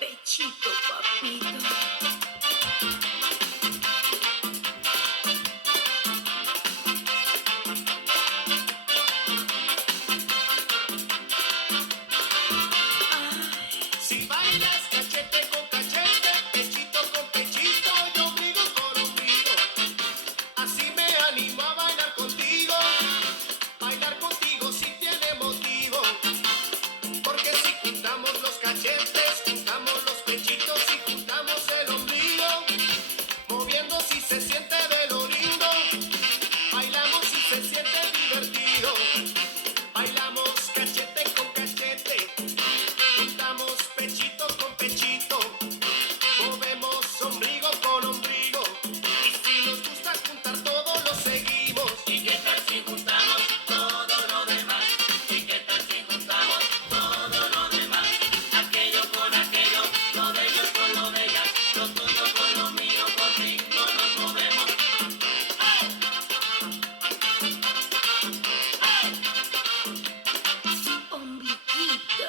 Pechito, papito. Si bailas cachete con cachete, pechito con pechito y ombligo con ombligo, así me animo a bailar contigo. Bailar contigo si tiene motivo, porque si juntamos los cachetes, juntamos los pechitos y juntamos el ombligo, moviendo si se siente de lo lindo, bailamos si se siente divertido, bailamos cachete con cachete, juntamos pechito con pechito, movemos ombligo con ombligo, y si nos gusta juntar todo lo seguimos. ¿Y qué tal si juntamos todo lo demás? ¿Y qué tal si juntamos todo lo demás? Aquello con aquello, lo de ellos con lo de ellas, lo tuyo con lo mío, con ritmo nos movemos. Ombliguito.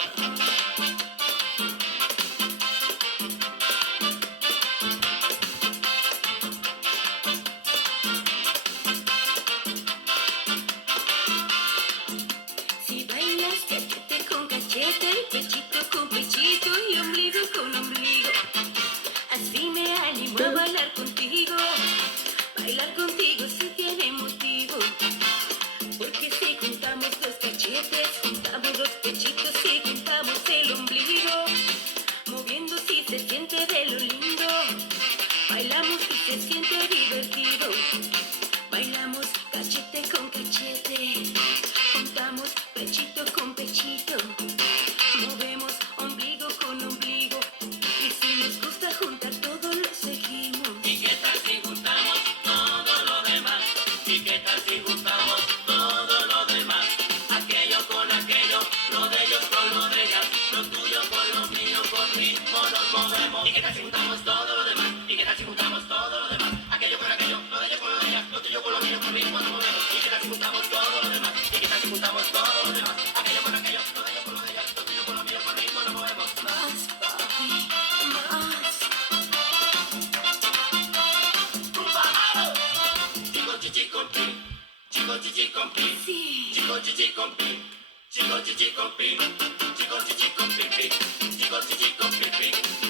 Si bailas cachete con cachete, pechito con pechito y ombligo con ombligo, así me animo a bailar contigo. Bailar contigo si tiene motivo, porque si juntamos los cachetes, juntamos los pechitos y juntamos el ombligo, moviendo si se siente de lo lindo, bailamos si se siente divertido, bailamos cachete con cachete, juntamos pechito con pechito, movemos ombligo con ombligo, y si nos gusta juntar todo lo seguimos. ¿Y qué tal si juntamos todo lo demás? ¿Y qué tal si juntamos todo lo demás? Aquello con aquello, lo de ellos con lo de ellas, lo tuyo con lo mío, con ritmo nos movemos. ¿Y qué tal si juntamos todo lo demás? ¿Y qué tal si juntamos todo lo demás? Aquello con aquello, lo de ellos con lo de ellas, lo tuyo con lo mío, con ritmo nos movemos. ¿Y qué tal si juntamos todo lo demás? ¿Y qué tal si juntamos todo lo demás? Aquello con aquello, lo de ellos con lo de ellas, lo tuyo con lo mío, con ritmo nos movemos. Más, papi, más. Chico chichi con pin, chico chichi con pin, Sí. chico chichi con pin, chico chichi con pin, chico chichi con pin, chico chichi con pin.